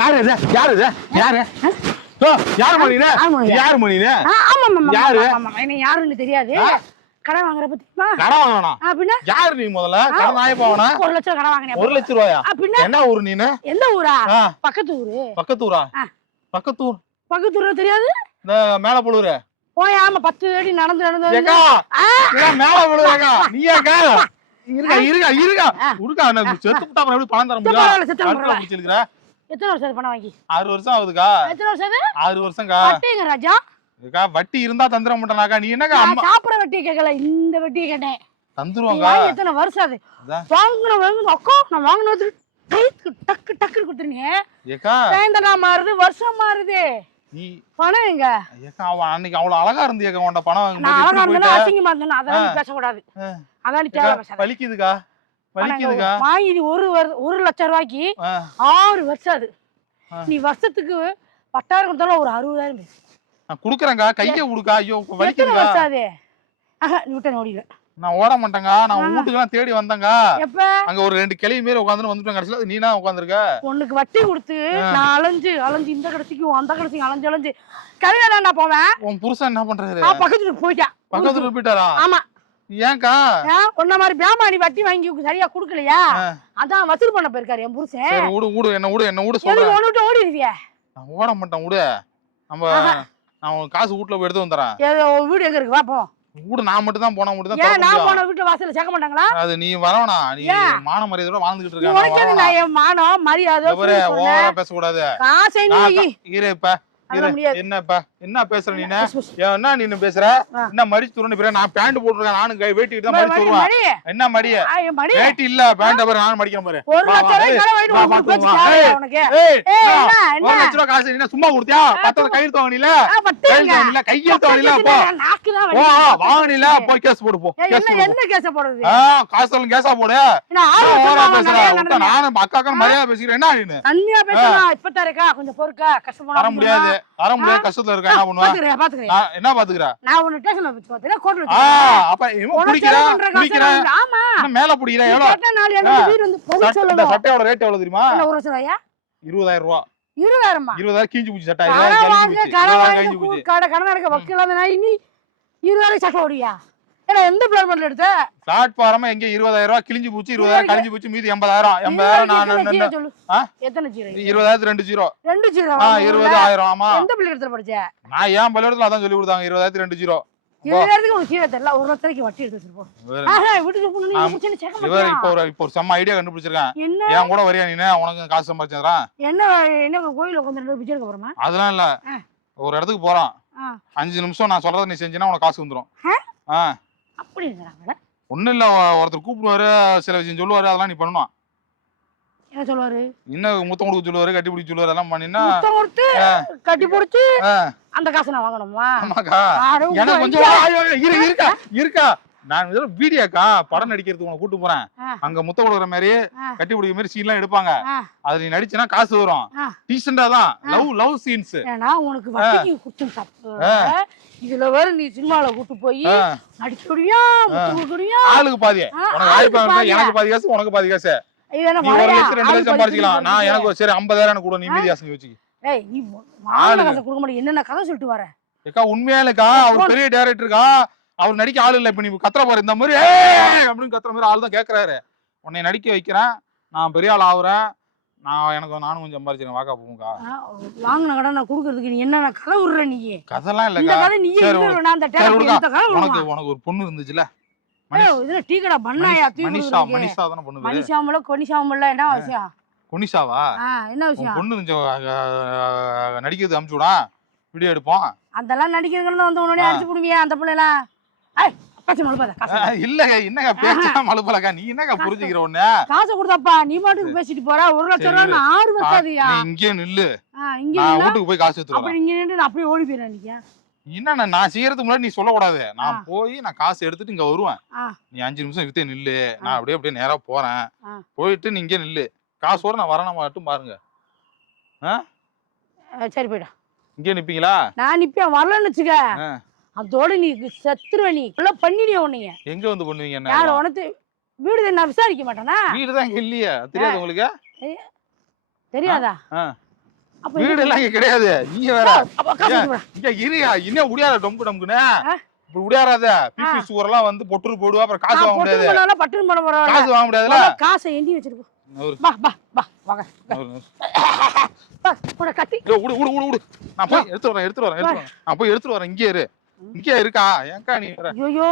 யாரு இது யாரு இது யாரு யாரு மணினே யாரு மணினே யாருன்னு தெரியாது. கடன் வாங்குற பத்திமா கடன் வாங்கனா அப்படினா யாரு நீ முதல்ல கடன் ஆய போவனா 1 லட்சம் கடன் வாங்குனே 1 லட்சம் ரூபாயா அப்படினா என்ன ஊரு நீனே எந்த ஊரா பக்கத்து ஊரா பக்கத்தூர் தெரியாது இந்த மேலப்பளூர் போய் ஆமா 10 அடி நடந்து ஏக்கா நீ மேலப்பளூரேக்கா நீயாக்கா இருங்க உடுக்கா நான் செத்து புட்டா எப்படி பணம் தர முடியும் செத்து பிடிச்சிருக்கற எத்தனை வருஷம் பணம் வாங்கி 6 வருஷம் ஆகுதுக்கா எத்தனை வருஷம் 6 வருஷம்க்கா வட்டிங்க ராஜா ஏக்கா வட்டி இருந்தா தந்திர மாட்டேனாக்கா நீ என்னக்கா அம்மா சாப்பிற வட்டி கேக்கல இந்த வட்டி கேட்டேன் தந்துருவாங்க எத்தனை வருஷம் அது வாங்குன அக்கா நான் வாங்குனது டக்கு டக்கு கொடுத்துறீங்க ஏக்கா சேந்தனா மாறுது வருஷம் மாறுது நீ பணம் எங்க ஏக்கா அவ அன்னைக்கு அவ்வளவு அழகா இருந்தியேக்கா உன்ட பணம் வாங்கும்போது நான் அழகா இருந்தேனா அசிங்கமா இருந்தேனா அதெல்லாம் பேச கூடாது அதான் நீ தேவை பேசாத வலிக்குதுக்கா வாங்கி 1 லட்சம் ரூபாய்க்கு 6 வருஷம் அது நீ வருஷத்துக்கு 10,000 கொடுத்தாலும் ஒரு 60,000 நான் குடுக்குறேங்க கையை குடுக்கா ஐயோ வலிக்குதுங்க வருஷம் அது நீ விட்டு ஓடிடுவேன் நான் ஓட மாட்டேங்க நான் வீட்டுக்குலாம் தேடி வந்தேங்க அங்க ஒரு 2 கிளி மேல உட்கார்ந்து வந்துட்டேன் கடைசில நீனா உட்கார்ந்திருக்க உனக்கு வட்டி கொடுத்து நான் அலைஞ்சு இந்த கடைசிக்கும் அந்த கடைசிக்கும் அலைஞ்சு கடையில நான் போவேன் உன் புருஷன் என்ன பண்றாரு பக்கத்துல போயிட்டாரா ஆமா ஏன்க்கா உன்ன மாதிரி பேமானி வட்டி வாங்கி சரியா குடுக்கலையா அதான் வசூல் பண்ண போயிருக்காரு என் புருஷன் சரி விடு என்ன சொல்றேன் ஒன்னு ஓடிடுவிய நான் ஓட மாட்டேன் விடு நம்ம நான் காசு வீட்டுல போய் எடுத்து வந்துறேன் வீடு எங்க இருக்கு வா போ வீடு நான் மட்டும் தான் போனா மட்டும் தான் நான் போன வீட்டு வாசல்ல சேர்க்க மாட்டாங்களா அது நீ வரவனா நீ மான மரியாதையோட வாழ்ந்துகிட்டு இருக்க உனக்கு நான் என் மானம் மரியாதை ஓவரா பேச கூடாது காசை நீ இருப்ப என்னப்பா என்ன பேசுற நீ என்ன நீ பேசுற என்ன மடி துருன்னு பேர நான் பேண்ட் போட்டுருக்கேன் நானும் கை வெட்டிட்டு தான் மடி துருவேன் என்ன மடிய வேட்டி இல்ல பேண்ட் பாரு நானும் மடிக்கிறேன் பாரு 1 லட்சம் ரூபாய் கடன் வாங்கிட்டு உனக்கு என்ன 1 லட்சம் ரூபாய் காசு என்ன சும்மா கொடுத்தியா பத்தல கையெழுத்து வாங்கனில கையெழுத்து வாங்கனில போ வாங்கனில போய் கேஸ் போடு போ என்ன கேஸ் போடுறது காசுல கேஸா போடு நானும் அக்காக்கு மரியாதை பேசிக்கிறேன் என்ன நீ தண்ணியா பேசலாம் இப்ப தரக்கா கொஞ்சம் பொறுக்கா கஷ்டமா வர முடியாது கஷ்டத்துல இருக்க என்ன பண்ணுவா என்ன பாத்துக்கற நான் உன்ன ஸ்டேஷன்ல வச்சு பார்த்தேன் கோர்ட்ல அப்ப குடிக்கிற ஆமா மேல புடிக்கிற எவ்வளவு நாள் எங்க வீடு வந்து பொருள் சொல்லணும் சட்டையோட ரேட் எவ்வளவு தெரியுமா என்ன 1 லட்சம் ரூபாயா 20,000 ரூபாய் 20,000 கீஞ்சி பூச்சி சட்டை 20,000 கடன் நடக்க வக்கீல அந்த நாய் நீ 20,000 சட்டை ஓடியா ஏன்னா எந்த பிளாட்மெண்ட்ல எடுத்த பிளாட்ஃபார்மா எங்க 20,000 ரூபாய் கிழிஞ்சு பூச்சி 20,000 கழிஞ்சு பூச்சி மீதி 80,000 நான் 20,000 2 ஜீரோ 20,000 ஆமா எந்த பள்ளிக்கூடத்துல படிச்ச நான் ஏன் பள்ளிக்கூடத்துல அதான் சொல்லி கொடுத்தாங்க 20,000 2 ஜீரோ 20,000 உனக்கு கீழே தெரியல 1 லட்சத்துக்கு வட்டி எடுத்து வச்சிருப்போம் வீட்டுக்கு போகணும் நீ முடிச்சு சேர்க்க இவர் இப்போ ஒரு செம்ம ஐடியா கண்டுபிடிச்சிருக்கேன் ஏன் கூட வரியா நீ உனக்கு காசு சம்பாதிச்சறா என்ன கோயில கொஞ்சம் நேரம் பிச்சை எடுக்க போறமா அதெல்லாம் இல்ல ஒரு இடத்துக்கு போறோம் 5 நிமிஷம் நான் சொல்றத நீ செஞ்சீனா உனக்கு காசு வந்துரும் அப்படிங்கறாங்க ஒண்ணு இல்ல ஒருத்தர் கூப்பிடுவாரு சில விஷயம் சொல்லுவாரு அதெல்லாம் நீ பண்ணணும் என்ன சொல்வாரு இன்னும் முத்தம் கொடுக்க சொல்லுவாரு கட்டி பிடிக்க சொல்லுவாரு எல்லாம் பண்ணினா முத்தம் கொடுத்து கட்டி பிடிச்சு அந்த காசை நான் வாங்கணுமா ஆமாக்கா எனக்கு கொஞ்சம் இருக்கா நான் வீடியோக்கா படம் நடிக்கிறதுக்கு உன கூட்டு போறேன் அங்க முத்தம் கொடுக்குற மாதிரி கட்டி பிடிக்கிற மாதிரி சீன் எல்லாம் எடுப்பாங்க அது நீ நடிச்சனா காசு வரும் டீசெண்டா தான் லவ் சீன்ஸ் ஏன்னா உனக்கு வட்டிக்கு குடுத்து தப்பு இதுல வேற நீ சினிமால கூட்டு போய் நடிச்சுடியா முத்துடியா ஆளுக்கு பாதி உனக்கு ஆயிப்பா எனக்கு பாதி காசு உனக்கு பாதி காசு நீ 1 லட்சம் 2 லட்சம் சம்பாதிக்கலாம் நான் எனக்கு சரி 50,000 கூட நீ மீதி காசு வச்சுக்க ஏய் நீ மாலை காசு கொடுக்க மாட்டே என்னென்ன கதை சொல்லிட்டு வர ஏக்கா உண்மையாலேக்கா அவர் பெரிய டைரக்டர்க்கா அவர் நடிக்க ஆளு இல்ல இப்ப நீ கத்துற பாரு இந்த மாதிரி அப்படின்னு கத்துற மாதிரி ஆள் தான் கேக்குறாரு உன்னை நடிக்க வைக்கிறேன் நான் பெரிய ஆள் ஆகுறேன் நானும் கொஞ்சம் சம்பாதிச்சிருக்கேன் வாக்கா போமுக்கா வாங்கின கடன் நான் கொடுக்கறதுக்கு நீ என்ன கதை விடுற நீ கதெல்லாம் இல்லக்கா உனக்கு ஒரு பொண்ணு இருந்துச்சுல இதுல டீ கடை பண்ணாயா மனிஷா தான பொண்ணு மனிஷாமல கொனிஷாமல என்ன விஷயம் கொனிஷாவா என்ன விஷயம் பொண்ணு நடிக்கிறது அனுப்பிச்சு விடா வீடியோ எடுப்போம் அதெல்லாம் நடிக்கிறதுல வந்து உடனே அடிச்சு புடுவியா அந்த பிள்ளைலாம் இல்ல என்னங்க பேச்சா மழுப்பலக்கா நீ என்னங்க புரிஞ்சுக்கிற ஒண்ணு காசு கொடுத்தப்பா நீ பாட்டுக்கு பேசிட்டு போற 1 லட்சம் ரூபாய் 6 வருஷாதியா நீ இங்கே நில்லு நான் வீட்டுக்கு போய் காசு எடுத்துறேன் அப்ப இங்க நின்னு நான் அப்படியே ஓடி போறேன் நீங்க என்ன நான் செய்யறதுக்கு முன்னாடி நீ சொல்லக்கூடாது நான் போய் நான் காசு எடுத்துட்டு இங்க வருவேன் நீ 5 நிமிஷம் வித்தே நில்லு நான் அப்படியே நேரா போறேன் போயிட்டு நீ இங்கே நில்லு காசோட நான் வரணும் மட்டும் பாருங்க சரி போயிடா இங்கே நிப்பீங்களா நான் நிப்பேன் வரலன்னு வச்சுக்க அதோட நீ செத்துருவ நீ எல்லாம் பண்ணிடுவே உன்னைய எங்க வந்து பண்ணுவீங்க யார் உனக்கு வீடு நான் விசாரிக்க மாட்டேனா வீடு தான் இங்க இல்லையா தெரியாது உங்களுக்கு தெரியாதா ஆ. அப்ப வீடு எல்லாம் இங்க கிடையாது நீங்க வேற அப்ப காசு கொடுங்க. இங்க இருயா இன்னும் முடியாத டொம்பு டொம்புக்குன்னு இப்ப முடியாத பிபி சுகர் எல்லாம் வந்து பொட்டு போடுவா அப்புறம் காசு வாங்க முடியாது பட்டுன்னு பண்ண போறோம் காசு வாங்க முடியாதுல காசை எண்ணி வச்சிருக்கோம் நவுரு. வா வா வா வாங்க நவுரு. வா, உன கத்தி ஏய், விடு விடு விடு விடு நான் போய் எடுத்து வரேன் நான் போய் எடுத்துட்டு வரேன் இங்கே இரு இங்கே இருக்கா ஏன்க்கா நீ வேற ஐயோ